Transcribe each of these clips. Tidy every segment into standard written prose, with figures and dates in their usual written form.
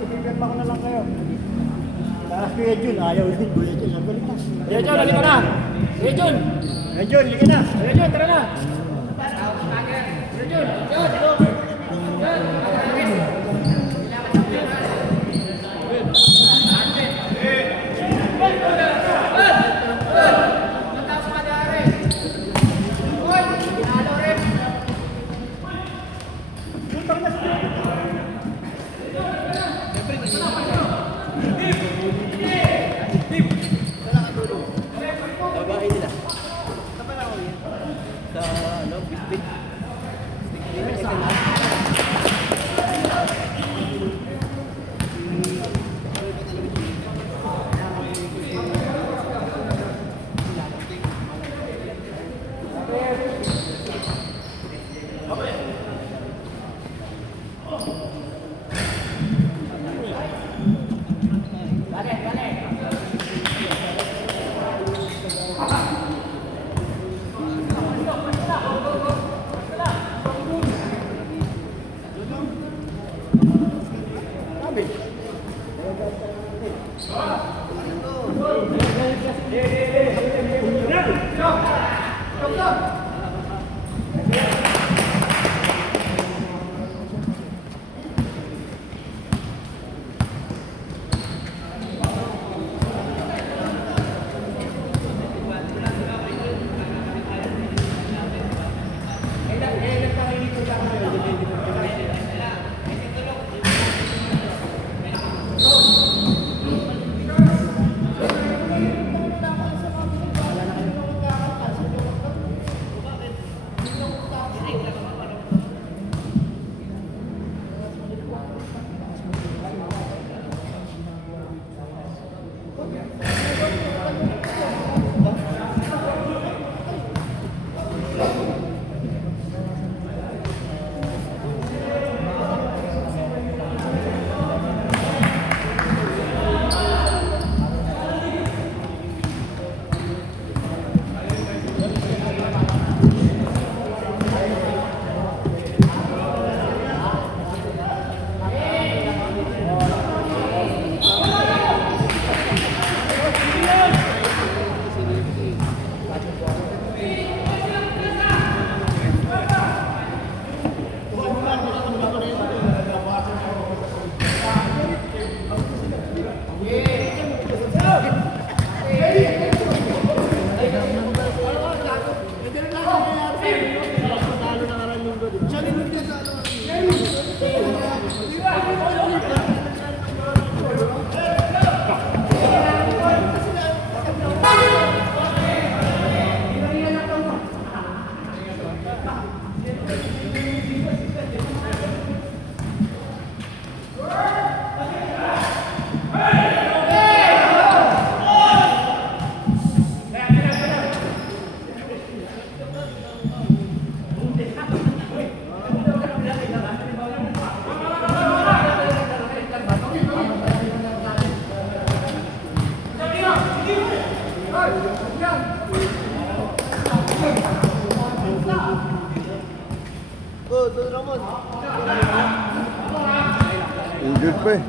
Pipirma ko na lang kayo. Tapos Kuya Jun, ayaw yun. Kuya Jun, sabi na. Kuya Jun, halika na. Kuya Jun. Kuya Jun, halika na. Kuya Jun, tara na. Kuya Jun, Injured pa eh.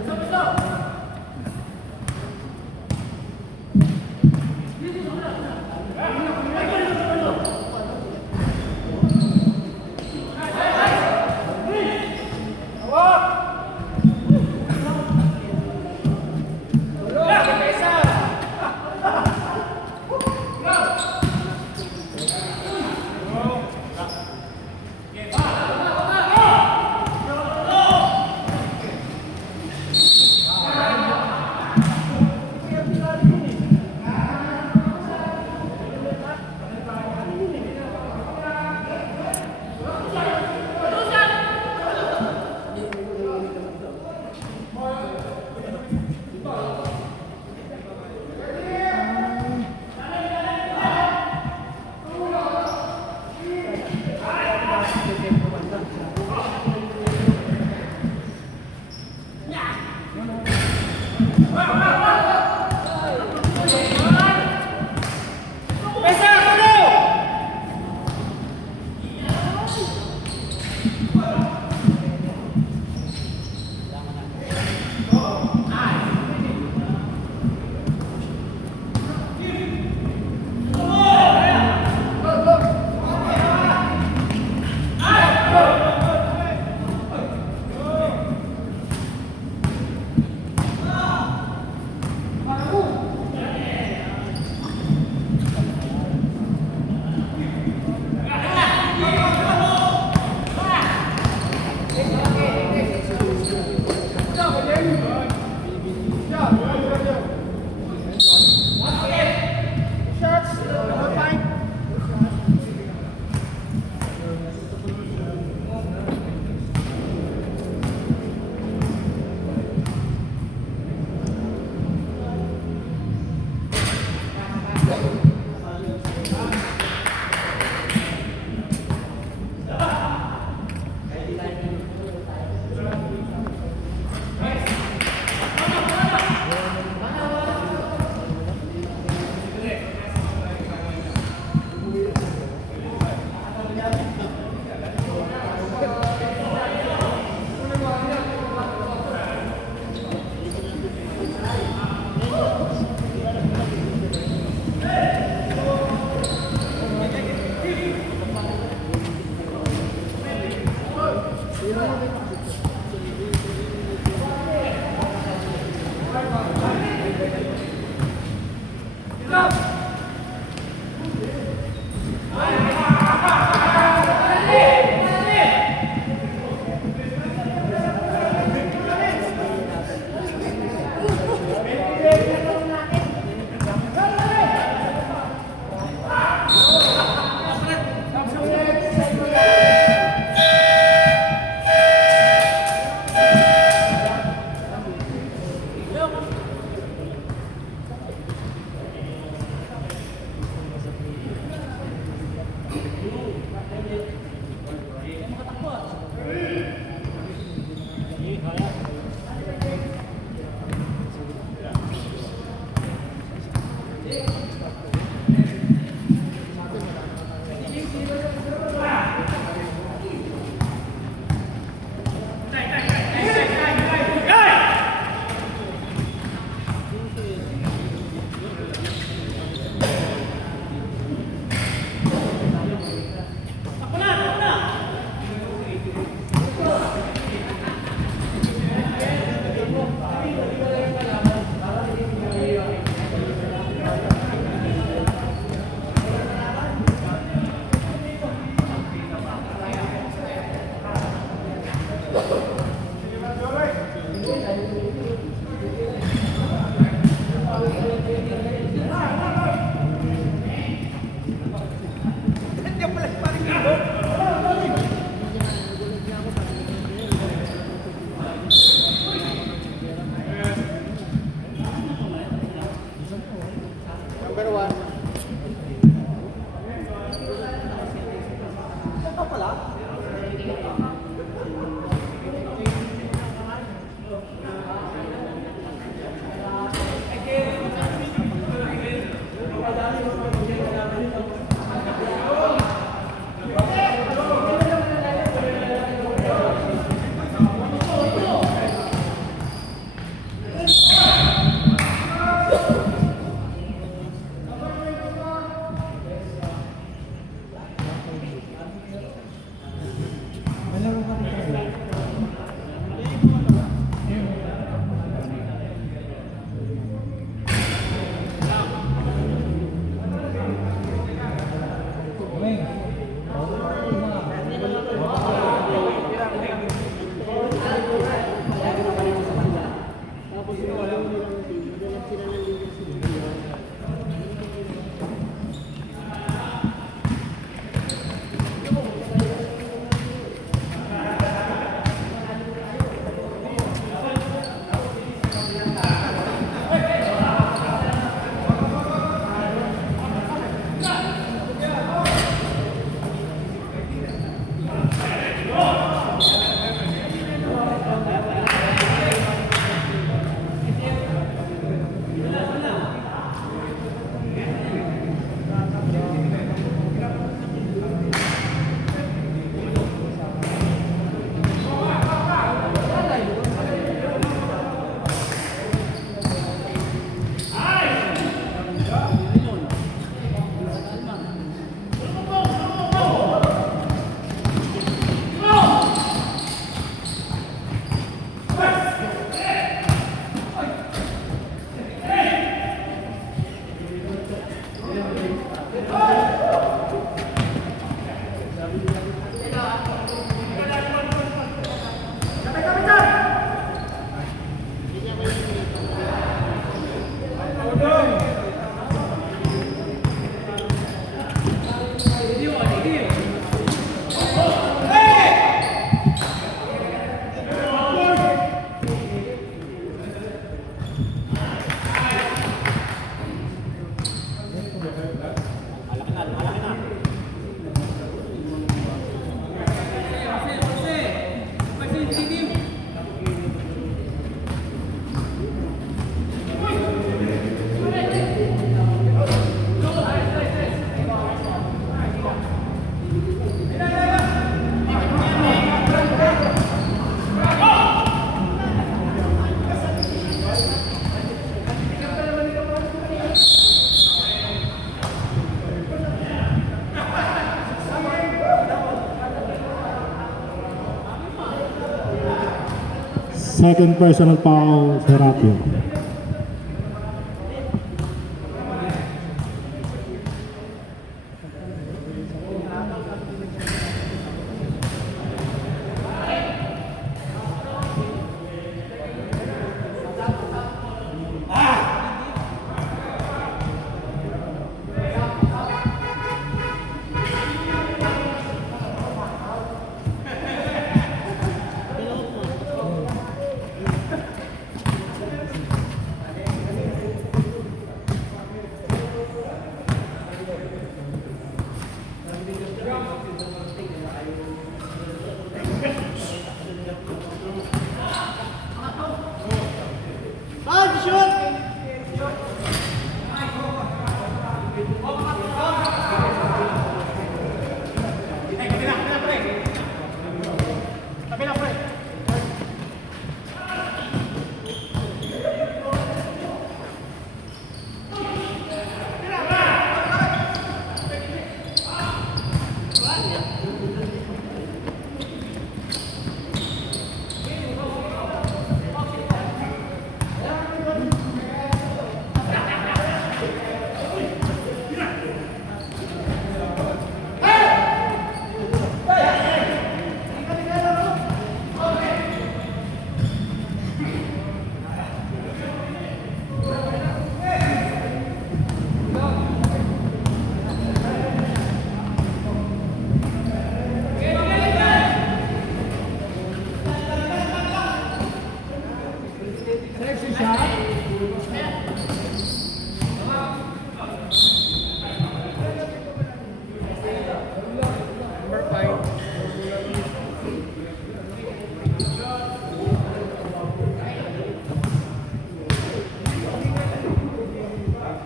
second personal foul, Serapio.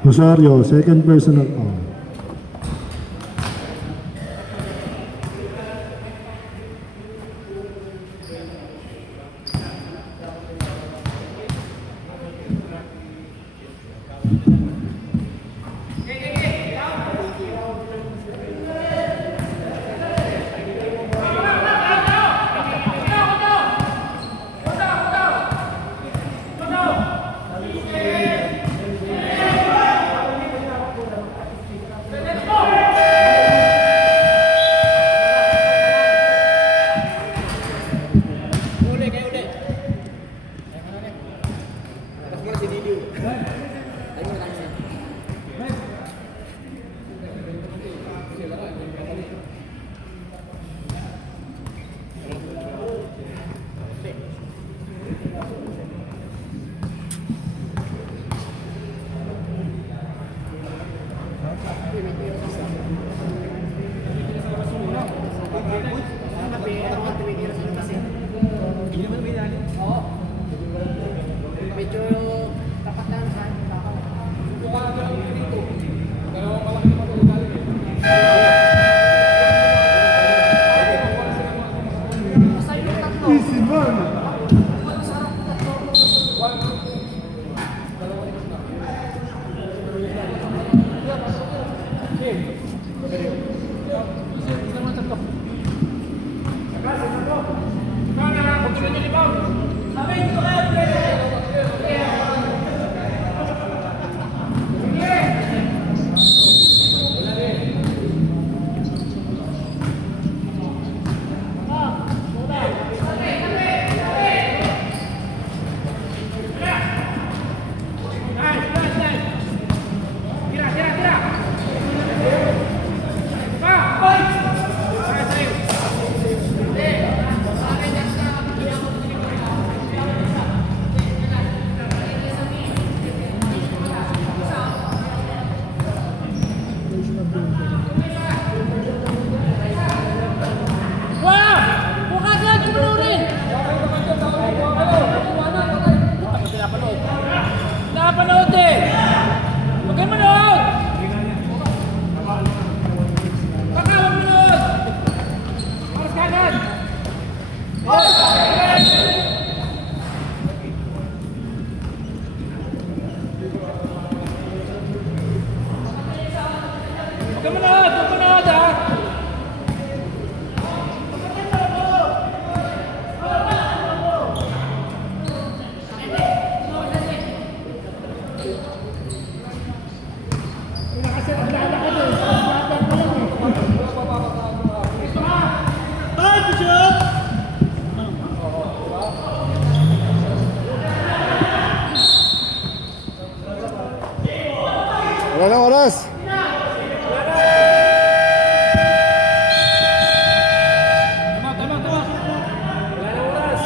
Rosario, second personal foul.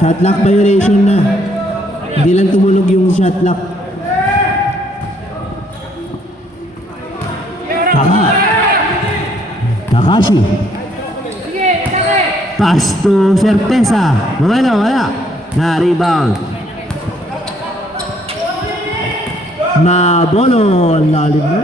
Shot clock violation na. Hindi lang tumunog yung shot clock. Takashi. Pass to Certeza. Wala. Na-rebound. Mabolo. Ang lalim mo.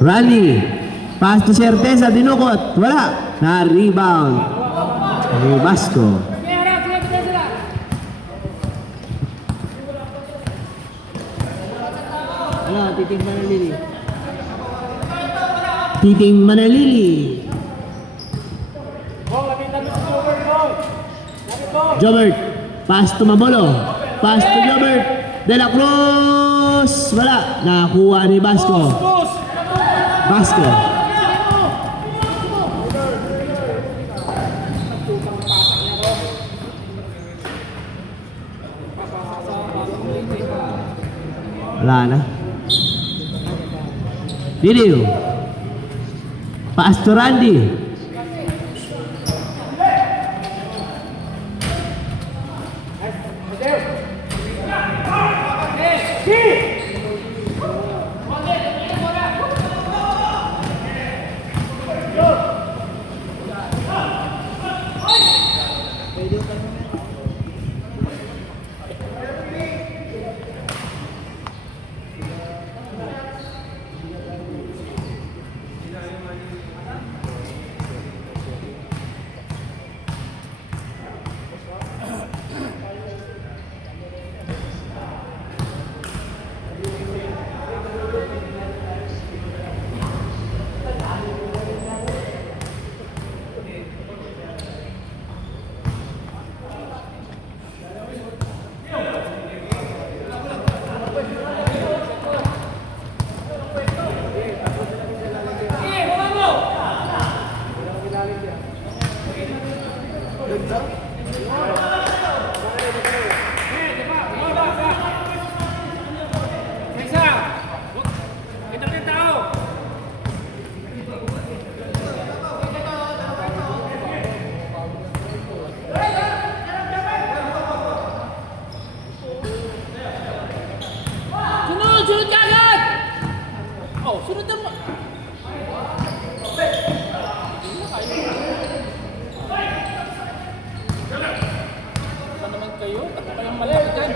Randy. Pass to Certeza. Dinukot. Wala. Na-rebound. Ni Basco. Titing Manalili. Jobert. Pass to Mabolo. Pass to Jobert. De La Cruz. Wala. Nakakuha ni Basco. Basco. Wala na. Video. Pass to Randy. Sunod ka agad! Oh, sunod na mo. Ano naman kayo? Takbo kayong malaki dyan.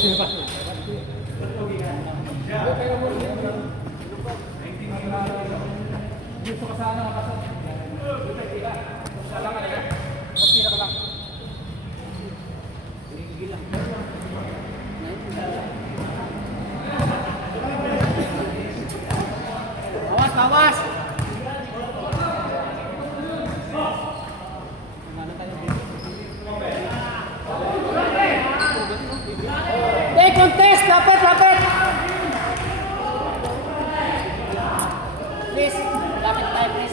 Gusto ka sana makasal. Salang ka lang. Pagkira ka lang. Bawas, bawas! Hey, contest! Lapit, lapit! Please, lapit tayo, please.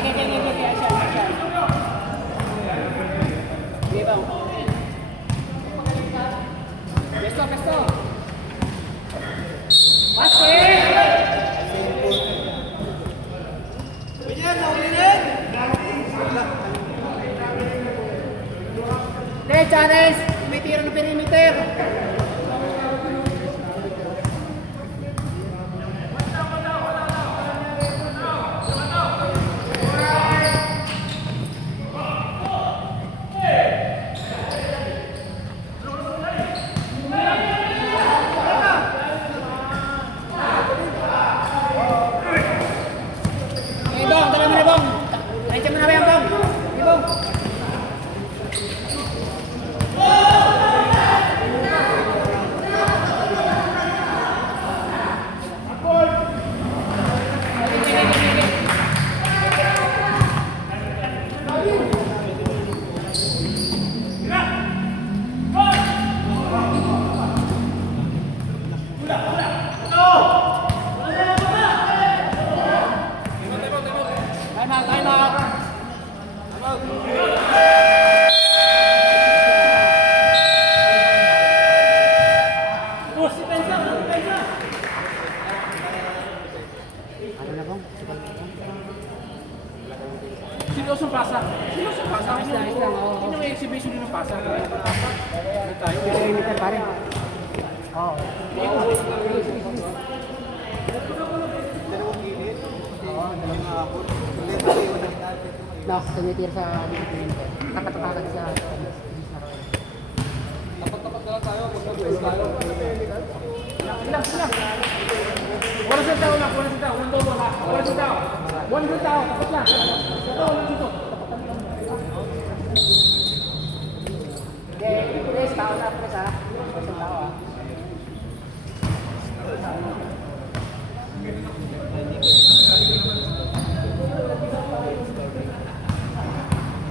Okay. Action. Sige, bang. Pesto. Challenge! May tira ng perimeter! Bong, dala mo na bong! Nandiyan mo na ba yan bong? Bong! Time out. Sinuosong pasa. Hindi may exhibition din ng pasa. Tayo. Perimeter pa rin. Oo. No, tumitir sa perimeter. Tapat-tapat sa tapat-tapat na lang tayo. Sila. Wala sa tao lang. One tao. Tapat lang. Dito. Okay, please, tao na, please, ha? Sa tao, ha?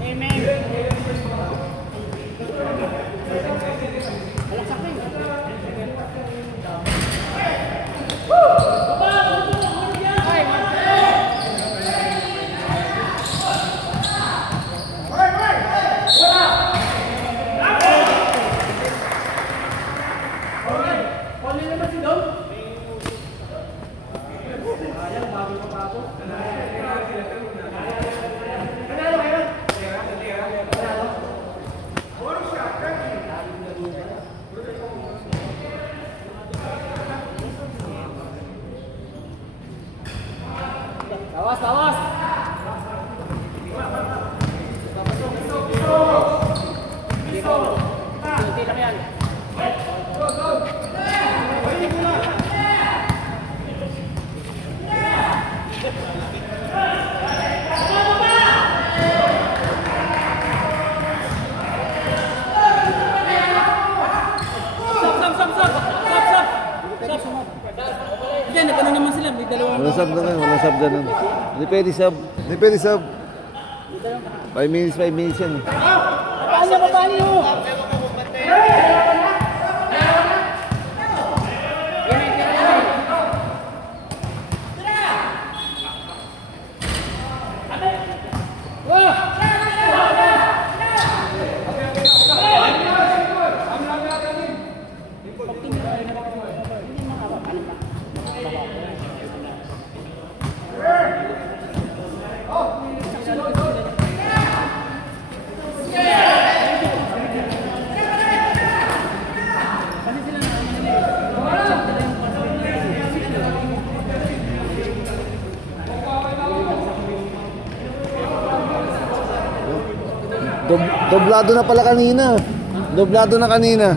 Amen. Bawas. Hindi lang yan. Yan, nagano naman sila, may dalawang... Walang sub na nga, walang sub na nun. Hindi pwede sub. 5 minutes yan. Paano nyo? Doblado na pala kanina. Doblado na kanina.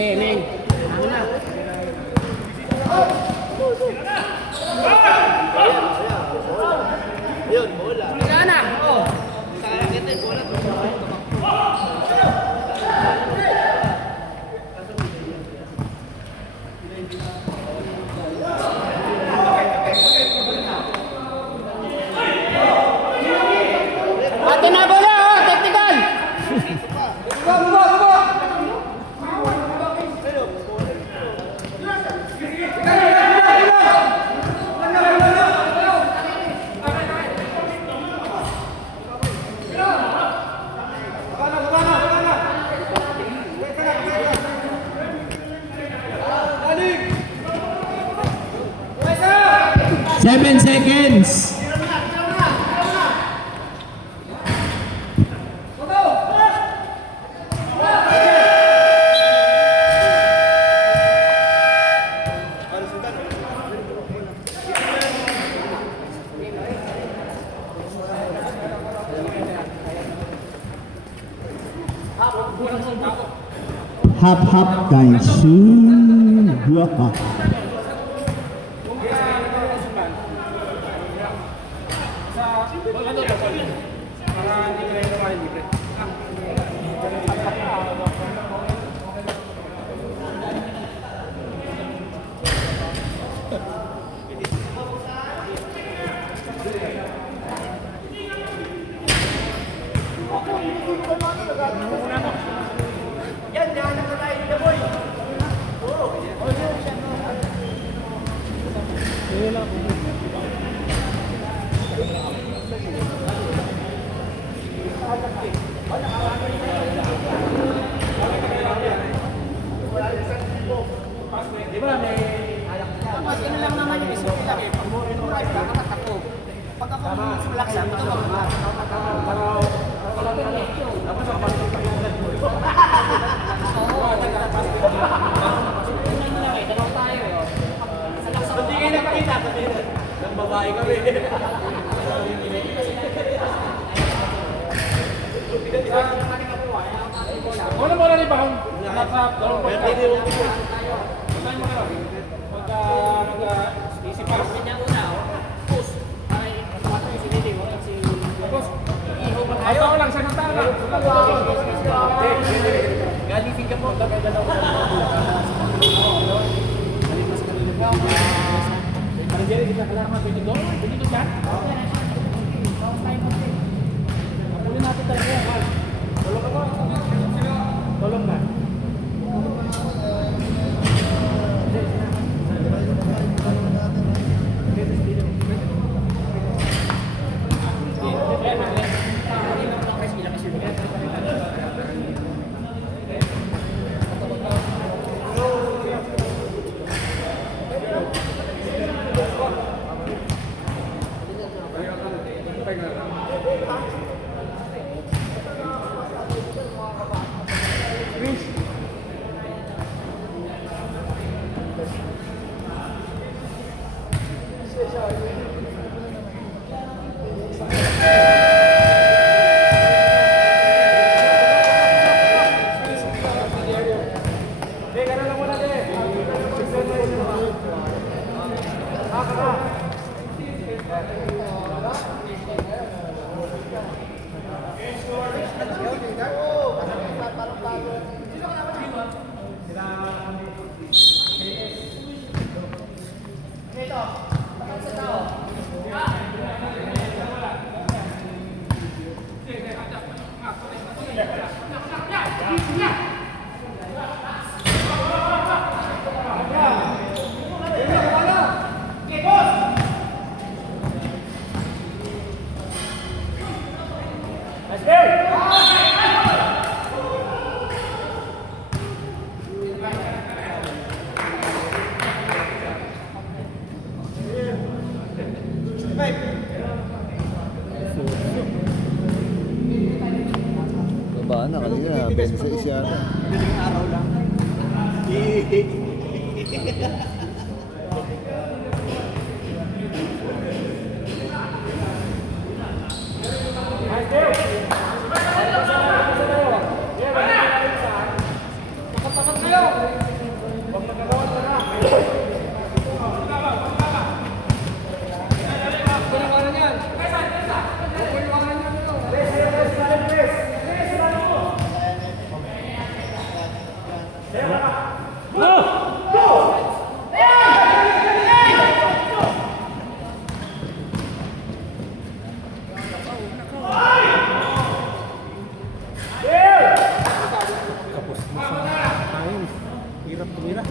Ning. Ato na bola, technical. Seven seconds. Hap guys. Wah. Wala mo rin ba kung nasa dalawang point tayo? Saan mo ka rin? Mag-isip pa. Ayaw ko lang sa nantala. Galing Singapore. Parang Jerry, kita kalaman. Benito dyan? Kapulin natin talaga yan. Tulong ako. Tolong na. Baba na kanina, 26 yata. Madaling araw lang. Hirap tumira.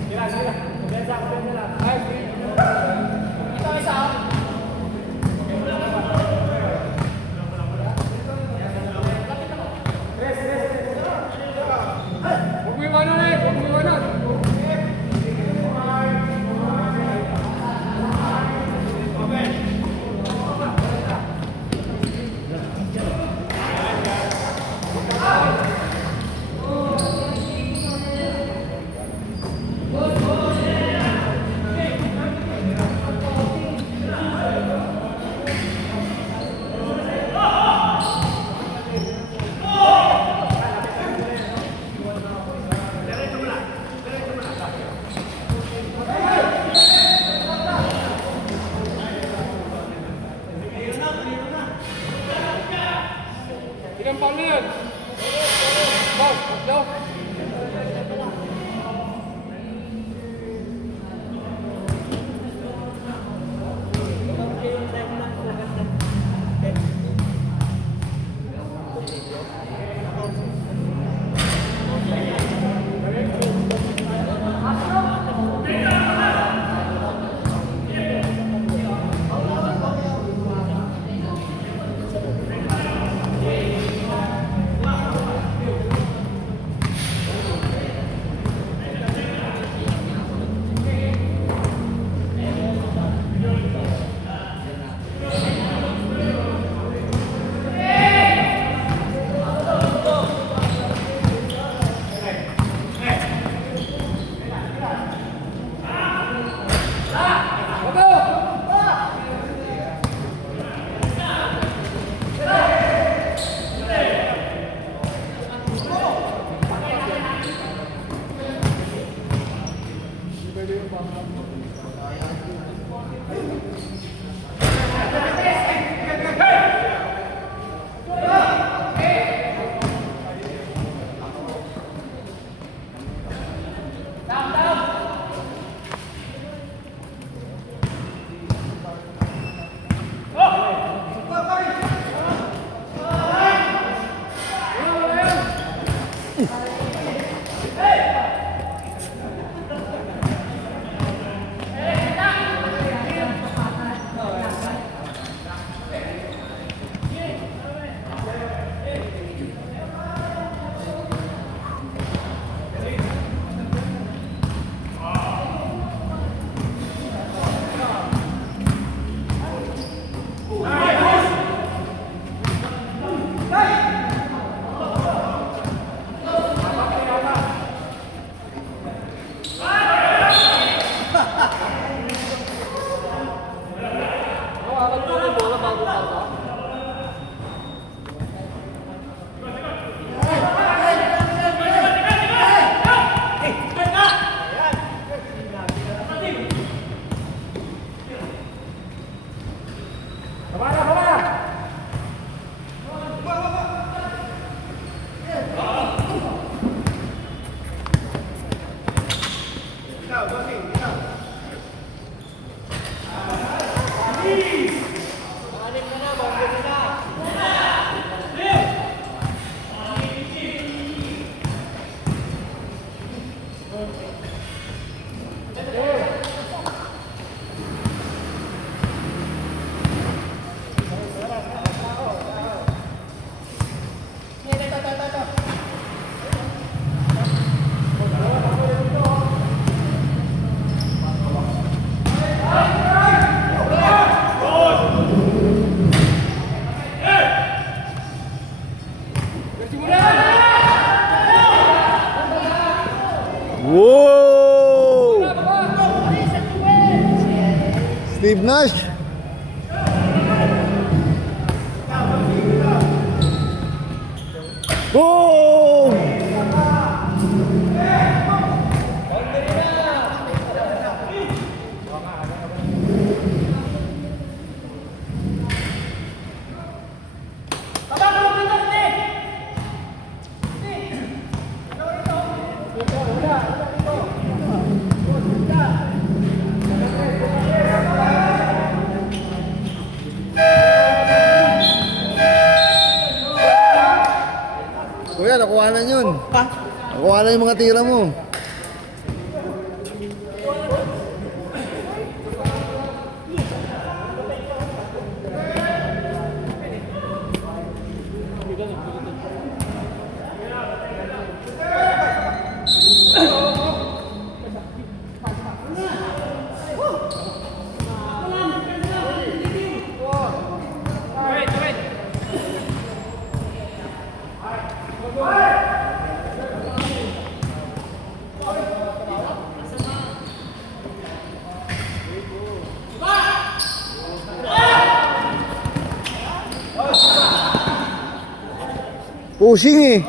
Steve Nash. Boom! Kuya, nakuha na yun. Nakuha na yung mga tira mo. Pushing eh.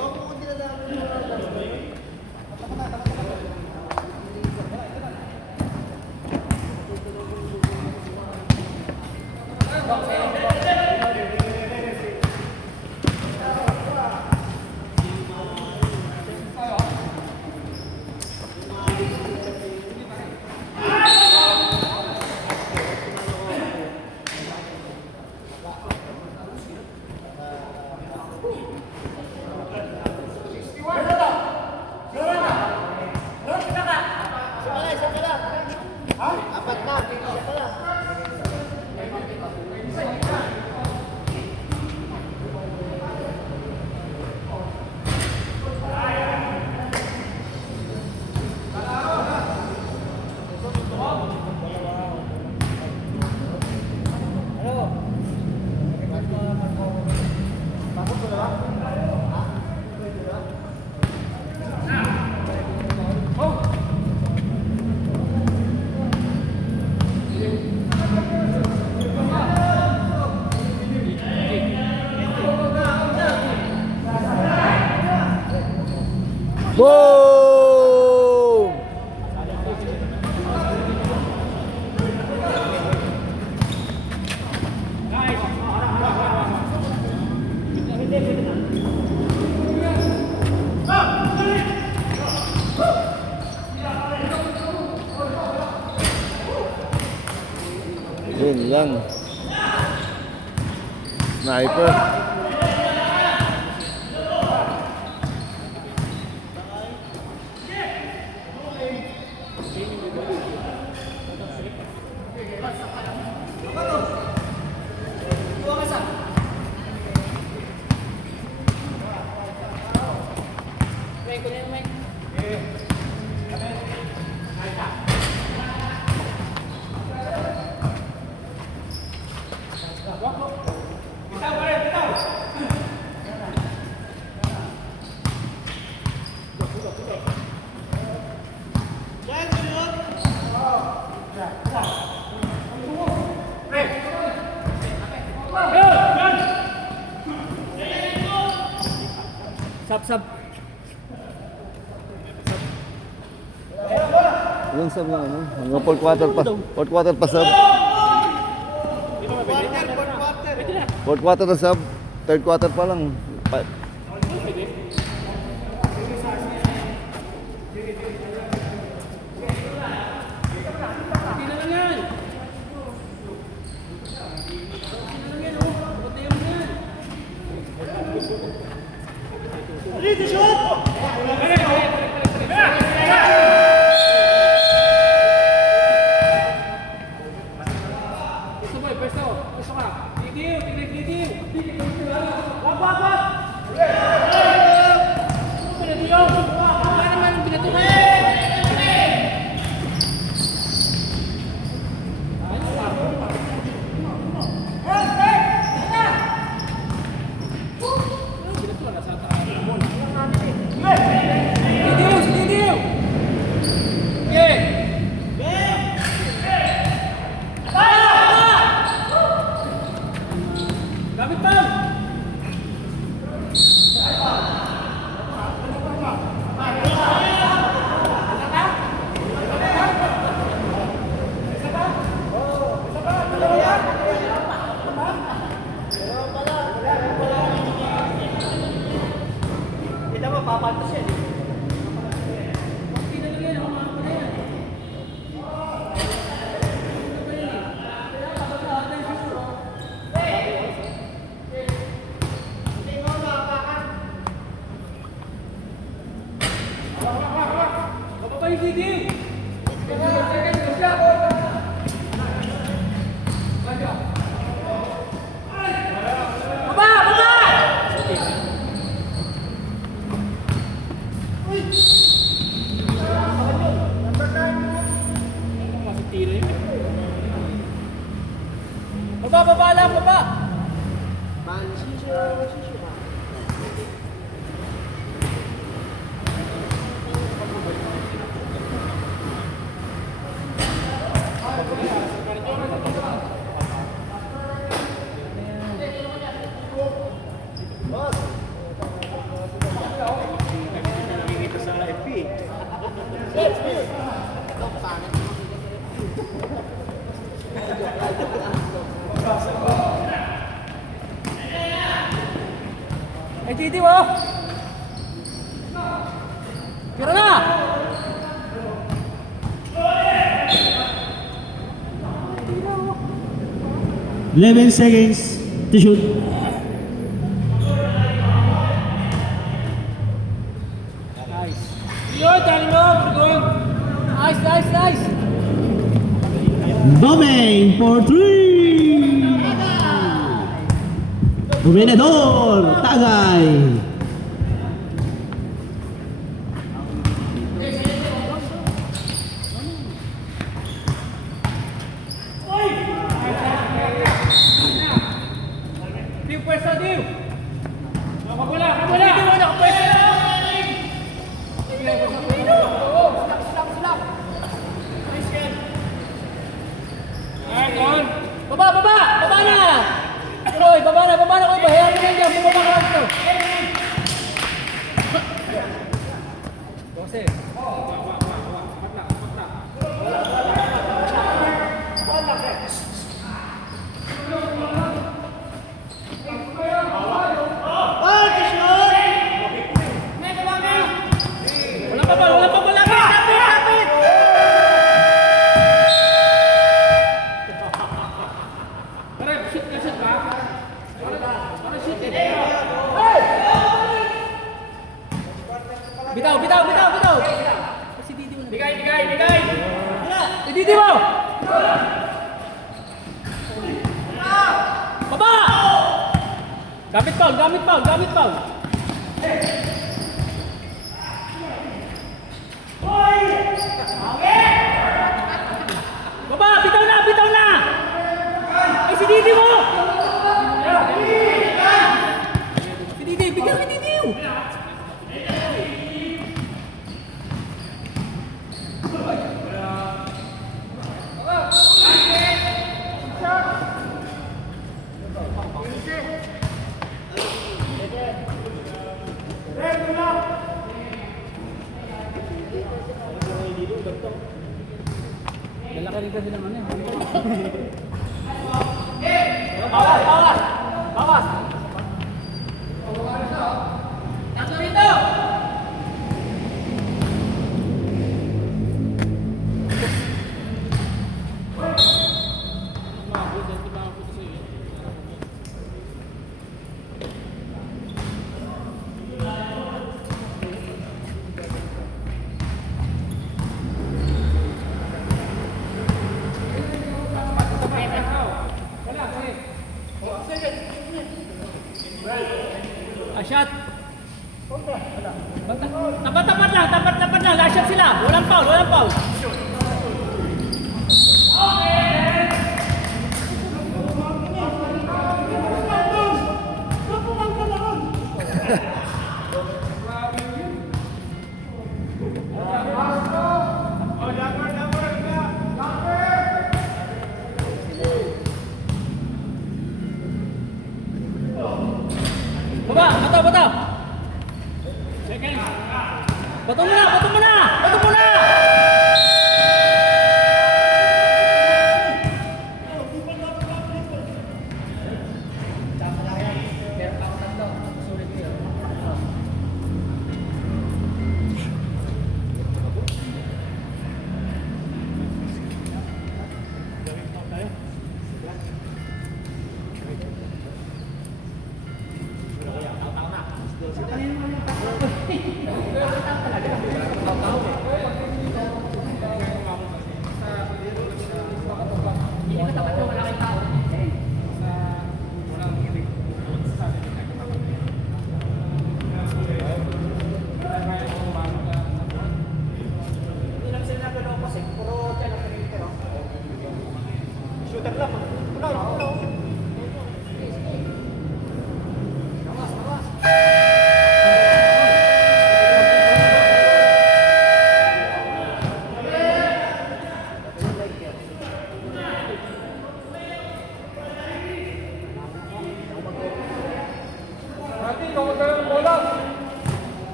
Boom! Yun lang. Sniper. Sub. Ilang sub lang ano? Hanggang fourth quarter pa sub. Fourth quarter na sub. Third quarter pa lang. Kapit pa! Kita mo, papantos yan. Baba yung Didi! Baba! Baba! Masih tira yun. Baba! Baba lang! Baba! Nakikita sa FB. Eh, Didi mo! Tira na! Eleven seconds to shoot. Nice. Yun, dali mo! Good. Nice, nice, nice! Domain for 3. Dominador, Tagay. Diw, pwesta, Diw! Kapula, kapula! Diw, nakapwesta! Baba, baba! Baba na! Roy, baba na, baba na ko! Bahayan mo yan dyan! Bumaba ka lang ito! Bose! Wala pa ba? Wala pa ba? Lapit! Lapit! Lapit! Para shoot ka shoot ba? Para shoot eh. Bitaw, bitaw, bitaw, bitaw. Si Didi mo. Bigay, bigay, bigay. Si Didi mo. Baba! Gamit foul, gamit foul, gamit foul. Baba, bitaw na, bitaw na. Ay, si Didi mo. Si Didi, bigyan mo si Didi. Lalaki rin kasi naman eh. Bawas, bawas! Bawas! Tatlo rito! Shot. Tapat-tapat lang, tapat-tapat lang. Last shot sila. Walang foul, walang foul. Baba, bato. Second. Bato muna.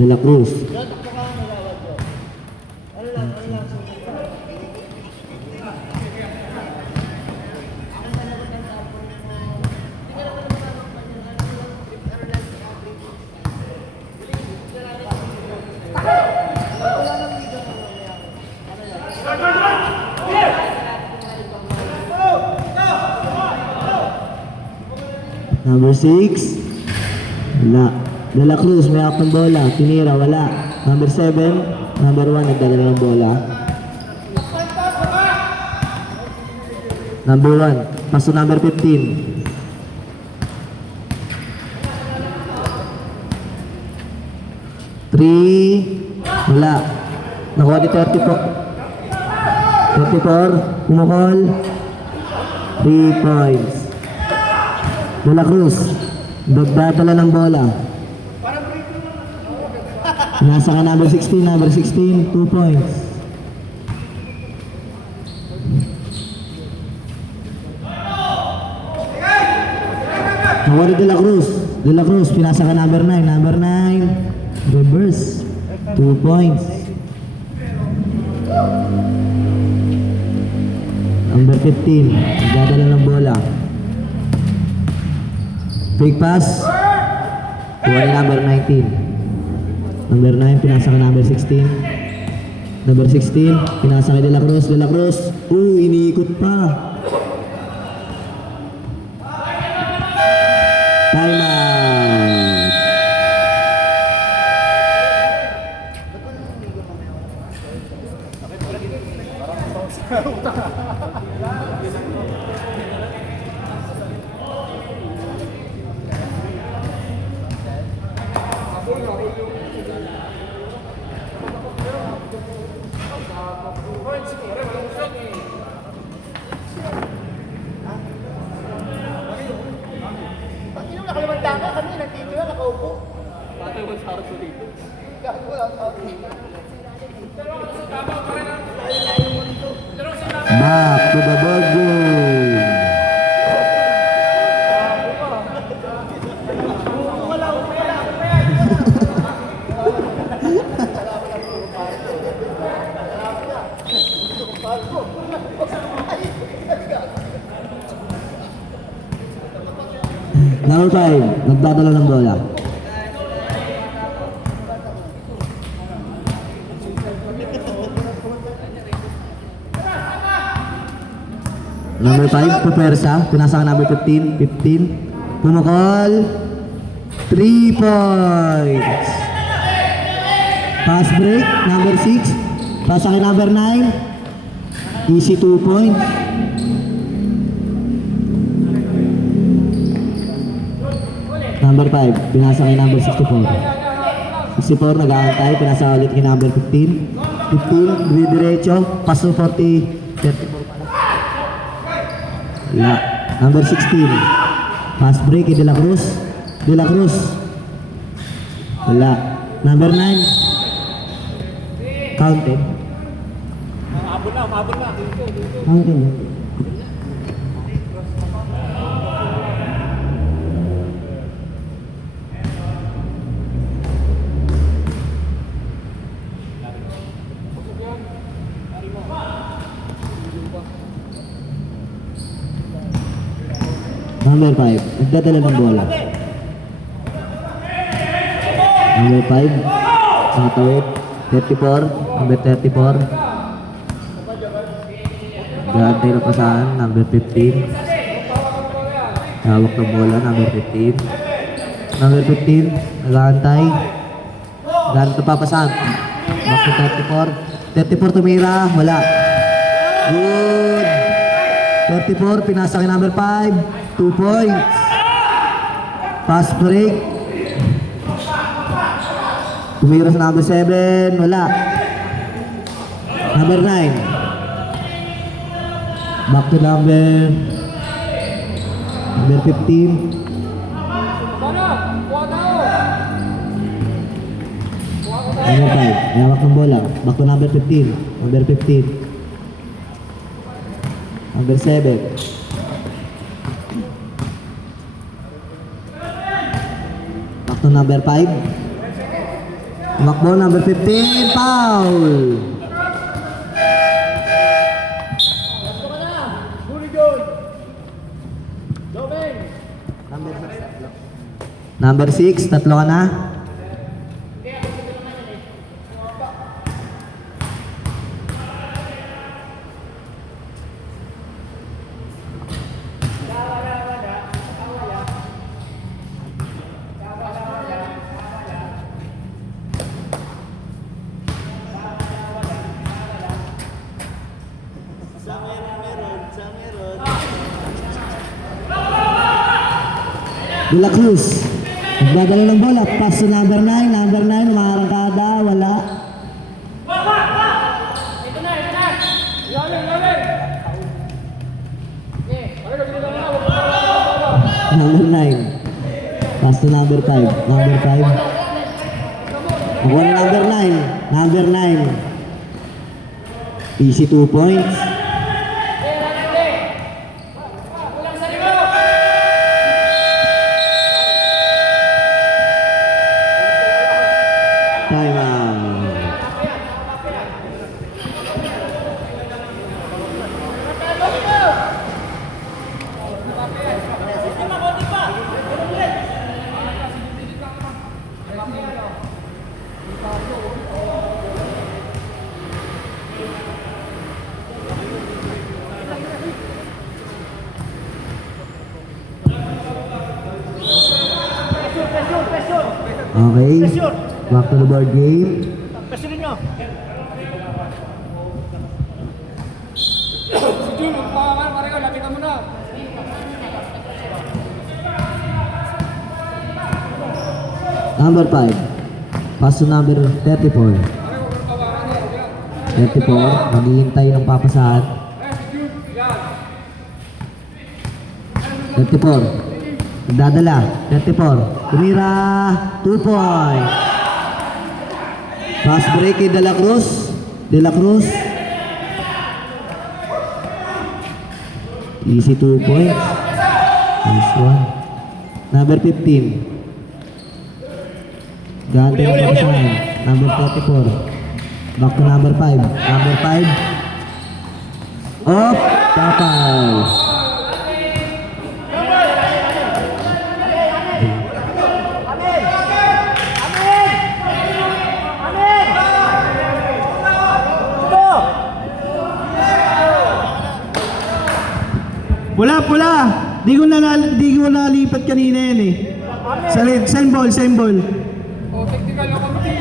De La Cruz. Number 6. Wala. De La Cruz, may hawak ng bola. Tinira, wala. Number 7. Number 1, nagdala ng bola. Number 1. Paso number 15. Wala. Nakuha ni 34. Pumukol. 3 points. De La Cruz, nagdadala ng bola. Nasa ka number 16, 2 points. Nakuha ni De La Cruz. De La Cruz, pinasa ka number 9. Number 9, reverse. 2 points. Number 15, nagdadala ng bola. Fake pass. Kuha ni number 19. Number 9, pinasa ka number 16. Number 16, pinasa kay De La Cruz. De La Cruz, iniikot pa. Time out. Pag yung nakalimanda ka, kami nandito na nakaupo. Back to the ball game. Number 5, nagdadala ng bola. Number 5, pupersa. Pinasa ka number 15. 15. Pumukol. 3 points. Pass break. Number 6. Pasa kay number 9. Easy 2 points. Number 5. Pinasa kay number 64. 64 nag-aantay. Pinasa ulit kay number 15. 15. Diretso. Pass to 40. 34. Wala. Number 16. Pass break kay De La Cruz. De La Cruz. Wala. Number 9. Counted. Counted. Number 5, nagdadala ng bola. Number 5, nakatawid. 34, number 34. Gantay na pasahan, number 15. Hawak ng bola, number 15. Number 15, nag-aantay. Ganito na papasahan. Back to 34. 34 tumira, wala. Good. 34, pinasa kay number 5. 2 points. Pass break. Tumira sa number 7. Wala. Number 9. Back to number 15. Number 5. Hawak ng bola. Back to number 15. Number 15. Number 7. To number 5. Tumakbo number 15. Foul. Number 6. Tatlo ka na. De La Cruz. Nagdadala ng bola. Pass to number 9. Number 9. Umaarangkada. Wala. Number 9. Pass to number 5. Number 5. Nakuha na number 9. Number 9. Easy 2 points. Okay. Back to the board game. Pressure nyo. Si Jun, magpakakan, pareho, lapitan mo na. Number 5. Pass to number 34. 34. Maghihintay ng papasahan. 34. Nagdadala. 34. Tumira. 2 points. Pass break kay De La Cruz. De La Cruz. Easy 2 points. Nice one. Number 15. Gante ng pasahan. Number 34. Back to number 5. Number 5. Off. Tapal. Pula. Di ko nalipat kanina yan eh. Same ball. O, technical na kami.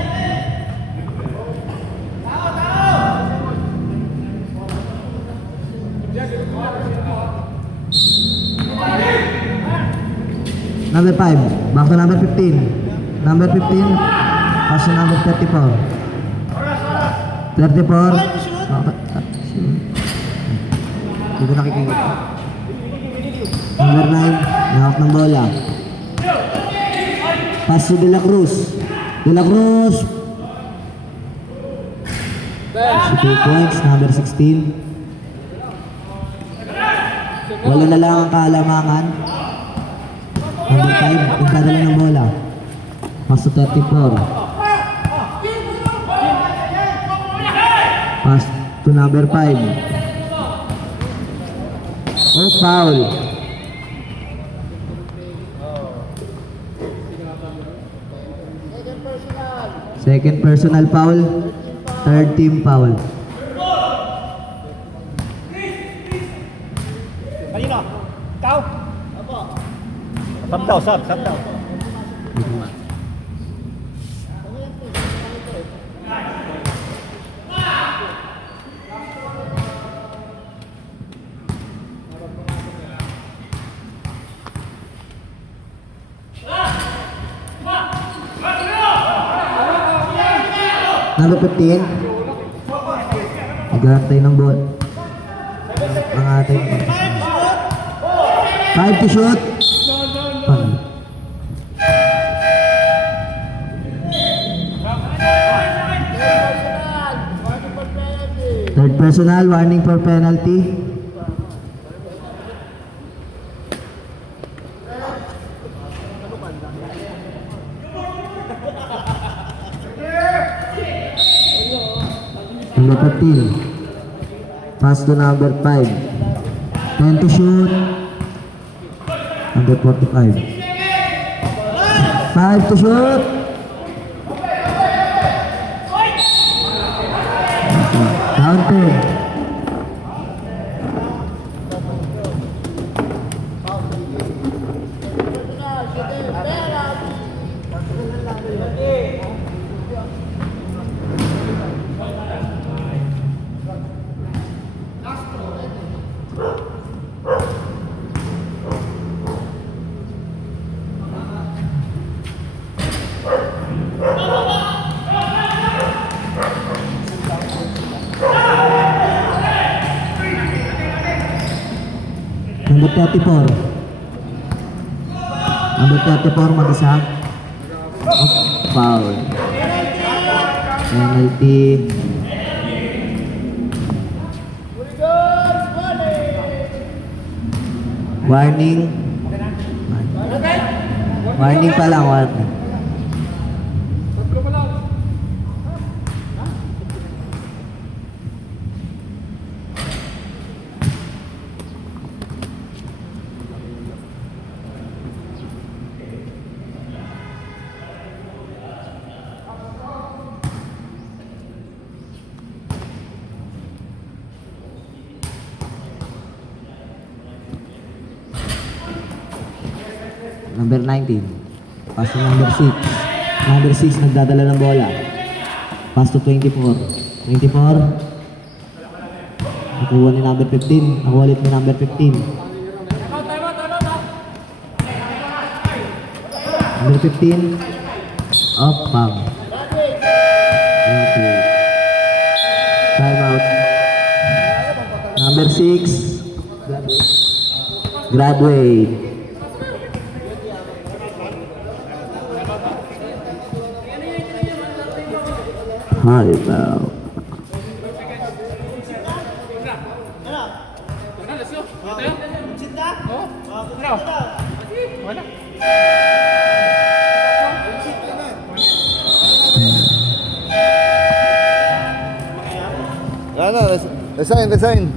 Number 5. Back to number 15. Number 15. Pass to number 34. 34. Hindi ko nakikita. Number 9. Nahawak ng bola. Pass to De La Cruz. De La Cruz. 2 points. Number 16. Wala na lang ang kaalamangan. Number 5, nagdadala ng bola. Pass to 34. Pass to number 5. Oh, foul. Second personal foul. Third team foul. Kanino? Ikaw? Sab daw. Number 15. Naghanap tayo ng ball. Ang ating 5 to shoot. Pang. Third personal, warning for penalty. Number 15. Pass to number 5. 10 to shoot. Number 45. 5 to shoot. Counter. Number 34. Number 34, mag-isa. Oh, foul. Penalty. Warning. Warning pa lang, warning. Number 19. Pass to number 6. Number 6 nagdadala ng bola. Pass to 24. 24. Nakuha ni number 15. Nakuha ulit ni number 15. Number 15. Up, pam. Okay. Time out. Number 6. Graduate. Hi, pal. Let's go. Tayo. Oh. Ano? Wala. Ano, resign.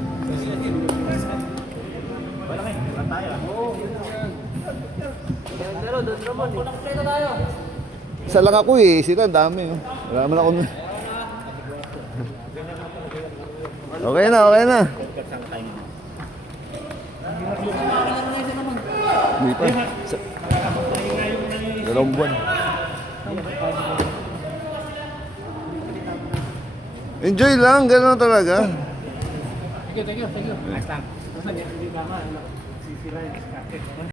Isa lang ako eh, sila ang dami. Oh. Wala naman ako na. Okay na. Hindi pa. Dalawang buwan. Enjoy lang, gano'n talaga. Thank you. Nice lang.